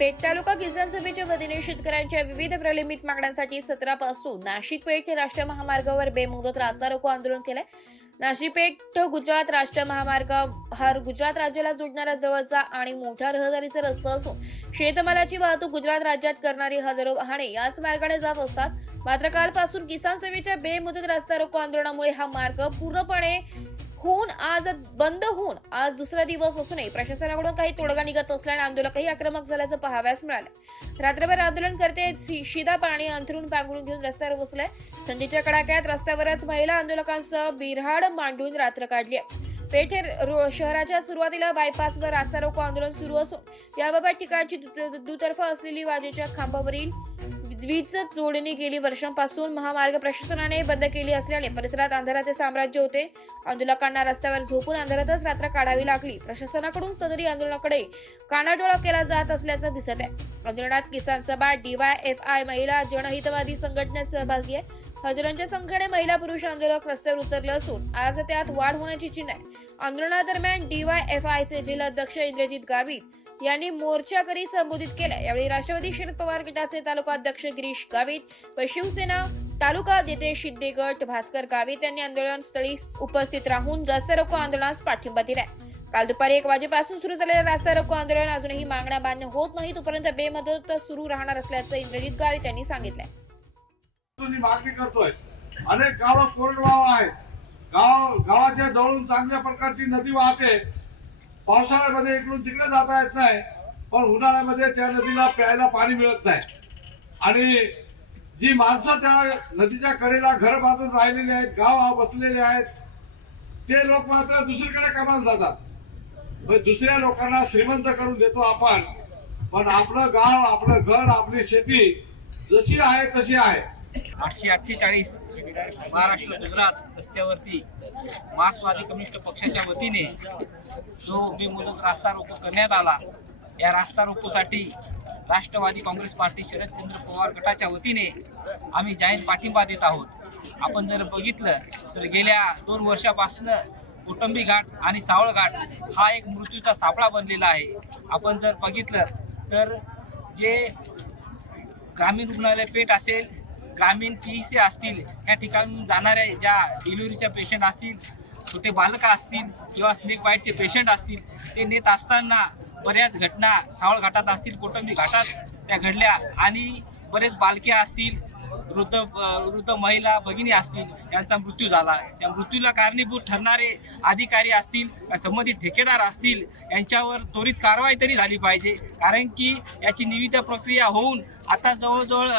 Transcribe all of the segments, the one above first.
पेठ तालुका किसान सभेच्या वतीने शेतकऱ्यांच्या विविध प्रलंबित मागण्यांसाठी 17 पासून नाशिक पेठ ते राष्ट्रीय महामार्गावर बेमुदत रास्ता रोको आंदोलन केले। नाशिक पेठ गुजरात राष्ट्रीय महामार्ग हा गुजरात राज्याला जोडणारा जवळचा आणि मोठा रहदारीचा रस्ता असून शेतमालाची वाहतूक गुजरात राज्यात करणारी हजारो वाहने याच मार्गाने जात असतात। मात्र कालपासून किसान सभेच्या बेमुदत रास्ता रोको आंदोलनामुळे हा मार्ग पूर्णपणे बंद होऊन आज दुसरा दिवस असूनही प्रशासनाकडून काही तोडगा निघत असल्याने आंदोलकही आक्रमक झाल्याचं पाहाव्यास मिळालं। रात्रभर आंदोलनकर्ते शिदा पाणी अंथरून पांघरून घेऊन रस्त्यावर बसले। थंडीच्या कडाक्यात रस्त्यावरच महिला आंदोलकांसह बिऱ्हाड मांडून रात्र काढली। पेठ शहराच्या सुरुवातीला बायपासवर रास्ता रोको आंदोलन सुरू असून याबाबत ठिकाणची दुतर्फा असलेली वाजेच्या खांबावरील वीज जोडणी गेली वर्षांपासून महामार्ग प्रशासनाने बंद केली असल्याने परिसरात अंधाराचे साम्राज्य होते। आंदोलकांना रस्त्यावर झोपून अंधारातच रात्र काढावी लागली। प्रशासनाकडून सदरी आंदोलनाकडे कानाडोळा केला जात असल्याचं दिसत आहे। आंदोलनात किसान सभा, DYFI, महिला जनहितवादी संघटना सहभागी आहे। हजारांच्या संख्येने महिला पुरुष आंदोलक रस्त्यावर उतरले असून आज त्यात वाढ होण्याची चिन्ह आहे। आंदोलनादरम्यान DYFIचे जिल्हाध्यक्ष इंद्रजित गावित यांनी मोर्चाकरी संबोधित केले। यावेळी राष्ट्रवादी शरद पवार गटाचे तालुका अध्यक्ष गिरीश गावित व शिवसेना तालुका नेते शिंदे गट भास्कर गावित यांनी आंदोलनस्थळी उपस्थित राहून रस्ता रोको आंदोलनास पाठिंबा दिलाय। काल दुपारी 1 वाजेपासून सुरू झालेलं रस्ता रोको आंदोलन अजूनही मागण्या मान्य होत नाही तोपर्यंत बेमुदत सुरू राहणार असल्याचं इंद्रजित गावित यांनी सांगितलंय। मागणी करतोय। अनेक गावं कोरडवाहू आहेत। गावाच्या जवळून चांगल्या प्रकारची नदी वाहते। पावसाळ्यामध्ये इकडून तिकडे जाता येत नाही, पण उन्हाळ्यामध्ये त्या नदीला प्यायला पाणी मिळत नाही। आणि जी माणसं त्या नदीच्या कडेला घर बांधून राहिलेले आहेत, गाव बसलेले आहेत, ते लोक मात्र दुसरीकडे कामाला जातात। दुसऱ्या लोकांना श्रीमंत करून देतो आपण, पण आपलं गाव, आपलं घर, आपली शेती जशी आहे तशी आहे। 848 महाराष्ट्र गुजरात रस्त्यावरती मार्क्सवादी कम्युनिस्ट पक्षाच्या वतीने जो बेमुदत रास्ता रोको करण्यात आला, या रास्ता रोकोसाठी राष्ट्रवादी काँग्रेस पार्टी शरदचंद्र पवार गटाच्या वतीने आम्ही जाहीर पाठिंबा देत आहोत। आपण जर बघितलं तर गेल्या 2 वर्षापासून कोटंबी घाट आणि सावळ घाट हा एक मृत्यूचा सापळा बनलेला आहे। आपण जर बघितलं तर जे ग्रामीण रुग्णालय पेठ असेल, ग्रामीण PEC असतील, या ठिकाणून जाणाऱ्या ज्या डिलिव्हरीच्या पेशंट असतील, छोटे बालक असतील किंवा स्नेक बाईटचे पेशंट असतील, ते नेत असताना बऱ्याच घटना सावळ घाटात असतील, कोटंबी घाटात त्या घडल्या आणि बरेच बालके असतील, वृद्ध महिला भगिनी असतील, यांचा मृत्यू झाला। त्या मृत्यूला कारणीभूत ठरणारे अधिकारी असतील, संबंधित ठेकेदार असतील, यांच्यावर त्वरित कारवाई तरी झाली पाहिजे। कारण की याची निविदा प्रक्रिया होऊन आता जवळजवळ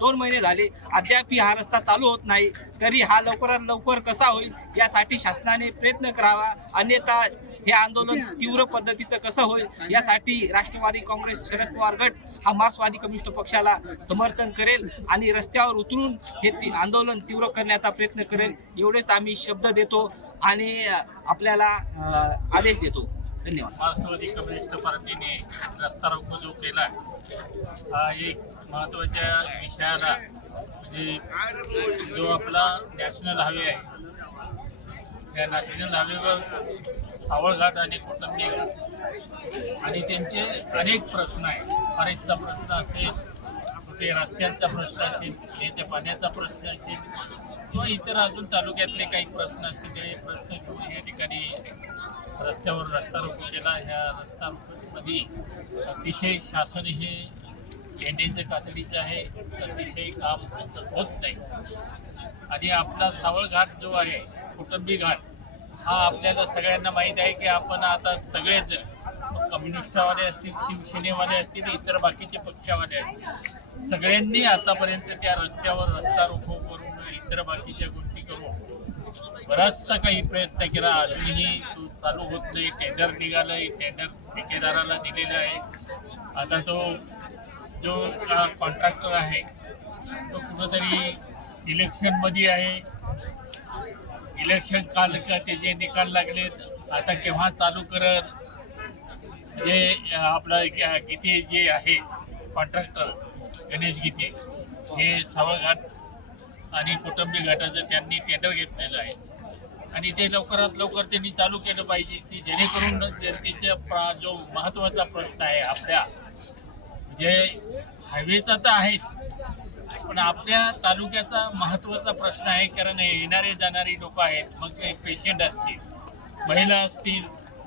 2 महिने झाले, अद्याप हा रस्ता चालू होत नाही। तरी हा लवकरात लवकर कसा होईल यासाठी शासनाने प्रयत्न करावा, अन्यथा हे आंदोलन तीव्र पद्धतीचं कसं होईल यासाठी राष्ट्रवादी काँग्रेस शरद पवार गट हा मार्क्सवादी कम्युनिस्ट पक्षाला समर्थन करेल आणि रस्त्यावर उतरून हे आंदोलन तीव्र करण्याचा प्रयत्न करेल। एवढेच आम्ही शब्द देतो आणि आपल्याला आदेश देतो। धन्यवाद। मार्क्सवादी कम्युनिस्ट पार्टीने रस्ता रोको जो केला हा एक महत्त्वाच्या विषयाला, म्हणजे जो आपला नॅशनल हायवे आहे, या नॅशनल हायवेवर सावळ घाट आणि कोटंबी घाट आणि त्यांचे अनेक प्रश्न आहेत। पाण्याचा प्रश्न असेल, छोटे रस्त्यांचा प्रश्न असेल, पिण्याच्या पाण्याचा प्रश्न असेल किंवा इतर अजून तालुक्यातले काही प्रश्न असतील, ते प्रश्न घेऊन या ठिकाणी रस्त्यावर रस्ता रोको केला। ह्या रस्ता रोकोमध्ये अतिशय शासन हे झेंडेचं कातडीचं आहे, अतिशय काम होत नाही। आणि आपला सावळ घाट जो आहे, कोटंबी घाट, हा आपल्याला सगळ्यांना माहीत आहे की आपण आता सगळेच कम्युनिस्टवाले असतील, शिवसेनेवाले असतील, इतर बाकीचे पक्षावाले असतील, सगळ्यांनी आतापर्यंत त्या रस्त्यावर रस्ता रोको करून इतर बाकीच्या गोष्टी करून बराचसा काही प्रयत्न केला। अजूनही तो चालू होत नाही। टेंडर निघालंय, टेंडर ठेकेदाराला दिलेलं आहे। आता तो जो कॉन्ट्रॅक्टर आहे तो कुठंतरी इलेक्शनमध्ये आहे। इलेक्शन काल का त्याचे निकाल लागलेत, आता केव्हा चालू करत, जे आपला गीते जे आहे कॉन्ट्रॅक्टर गणेश गीते, हे सावळ घाट आणि कोटंबी घाटाचं त्यांनी टेंडर घेतलेलं आहे आणि ते लवकरात लवकर त्यांनी चालू केलं पाहिजे की जेणेकरून जनतेचा जो महत्त्वाचा प्रश्न आहे आपल्या जे हायवेचा तर आहेच, पण आपल्या तालुक्याचा महत्त्वाचा प्रश्न आहे. कारण येणारे जाणारी लोक आहेत, मग काही पेशंट असतील, महिला असतील,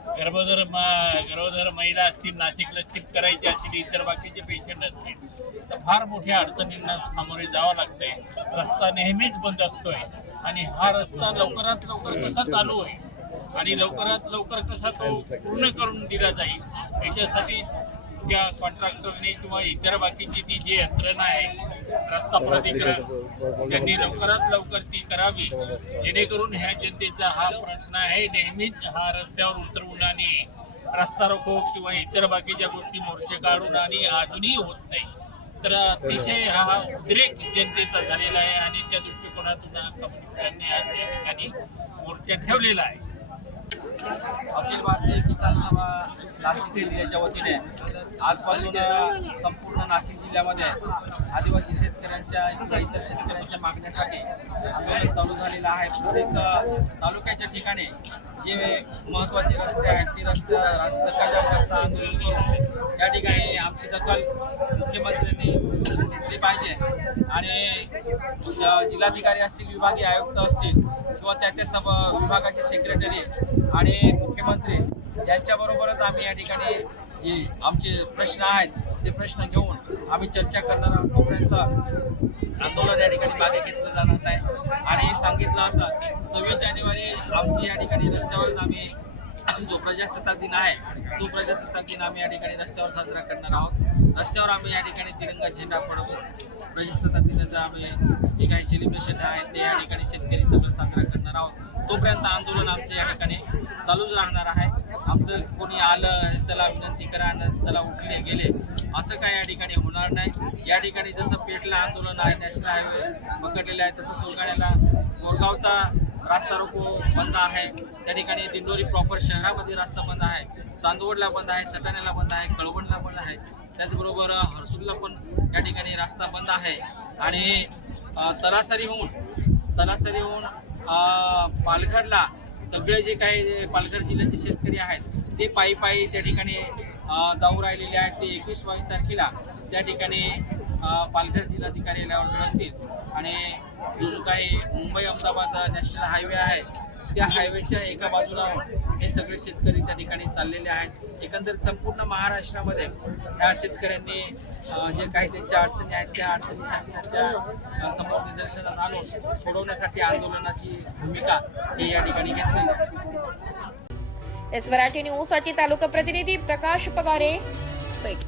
गर्भोदर महिला असतील, नाशिकला शिफ्ट करायचे असतील, इतर बाकीचे पेशंट असतील, तर फार मोठ्या अडचणींना सामोरे जावं लागतंय. रस्ता नेहमीच बंद असतोय आणि हा रस्ता लवकरात लवकर कसा चालू होईल आणि लवकरात लवकर कसा तो पूर्ण करून दिला जाईल, याच्यासाठी त्या कॉन्ट्रॅक्टरने किंवा इतर बाकीची ती जी यंत्रणा आहे रस्ता प्राधिकरण, त्यांनी लवकरात लवकर ती करावी, जेणेकरून ह्या जनतेचा हा प्रश्न आहे नेहमीच हा रस्त्यावर उतरवून आणि रस्ता रोको किंवा इतर बाकीच्या गोष्टी मोर्चे काढून आणि अजूनही होत नाही. तर अतिशय हा उद्रेक जनतेचा झालेला आहे आणि त्या दृष्टिकोनातून कम्युनिस्टांनी आज या ठिकाणी मोर्चा ठेवलेला आहे. अखिल भारतीय किसान सभा नाशिक जिल्ह्याच्या वतीने आजपासून संपूर्ण नाशिक जिल्ह्यामध्ये आदिवासी शेतकऱ्यांच्या किंवा इतर शेतकऱ्यांच्या मागण्यासाठी आंदोलन चालू झालेलं आहे. प्रत्येक तालुक्याच्या ठिकाणी जे महत्त्वाचे रस्ते आहेत ते चक्काजाम रस्ता आंदोलन करून या ठिकाणी आमची दखल मुख्यमंत्र्यांनी घेतली पाहिजे आणि जिल्हाधिकारी असतील, विभागीय आयुक्त असतील किंवा त्या विभागाचे सेक्रेटरी आणि मुख्यमंत्री यांच्याबरोबरच आम्ही या ठिकाणी जे आमचे प्रश्न आहेत ते प्रश्न घेऊन आम्ही चर्चा करणार आहोत. तोपर्यंत आंदोलन या ठिकाणी मागे घेतलं जाणार नाही आणि सांगितलं असं 26 जानेवारी आमची या ठिकाणी रस्त्यावरच आम्ही जो प्रजासत्ताक दिन आहे तो प्रजासत्ताक दिन आम्ही या ठिकाणी रस्त्यावर साजरा करणार आहोत. रस्त्यावर आम्ही या ठिकाणी तिरंगा झेंडा फडकवून प्रजासत्ताक दिनाचं आम्ही जे काही सेलिब्रेशन आहे ते या ठिकाणी शेतकरी सगळं साजरा करणार आहोत. तोपर्यंत आंदोलन आमचं या ठिकाणी चालूच राहणार आहे. आमचं कोणी आलं चला विनंती करा चला उठले गेले असं काय या ठिकाणी होणार नाही. या ठिकाणी जसं पेठला आंदोलन आहे, नॅशनल हायवे पकडलेलं आहे, तसं सोलगाड्याला गोरगावचा रास्ता रोको बंद आहे. त्या ठिकाणी दिंडोरी प्रॉपर शहरामध्ये रस्ता बंद आहे, चांदवडला बंद आहे, सटाण्याला बंद आहे, कळवणला बंद आहे, त्याचबरोबर हर्सुलला पण या ठिकाणी रस्ता बंद आहे आणि तलासरी होऊन पालघरला सगळे जे काही पालघर जिल्ह्याचे शेतकरी आहेत ते पायी त्या ठिकाणी जाऊ राहिलेले आहेत. ते 21-22 तारखेला त्या ठिकाणी पालघर जिल्हाधिकारी कार्यालयावर मिळतील आणि जो काही मुंबई अहमदाबाद नॅशनल हायवे आहे त्या हायवेच्या एका बाजूला हे सगळे शेतकरी त्या ठिकाणी चाललेले आहेत. एकंदरीत संपूर्ण महाराष्ट्रामध्ये ह्या शेतकऱ्यांनी जे काही त्यांच्या अडचणी आहेत त्या अडचणी शासनाच्या समोर निदर्शनात आणून सोडवण्यासाठी आंदोलनाची भूमिका हे या ठिकाणी घेतलेली आहे. एस मराठी न्यूजसाठी तालुका प्रतिनिधी प्रकाश पगारे, पेठ.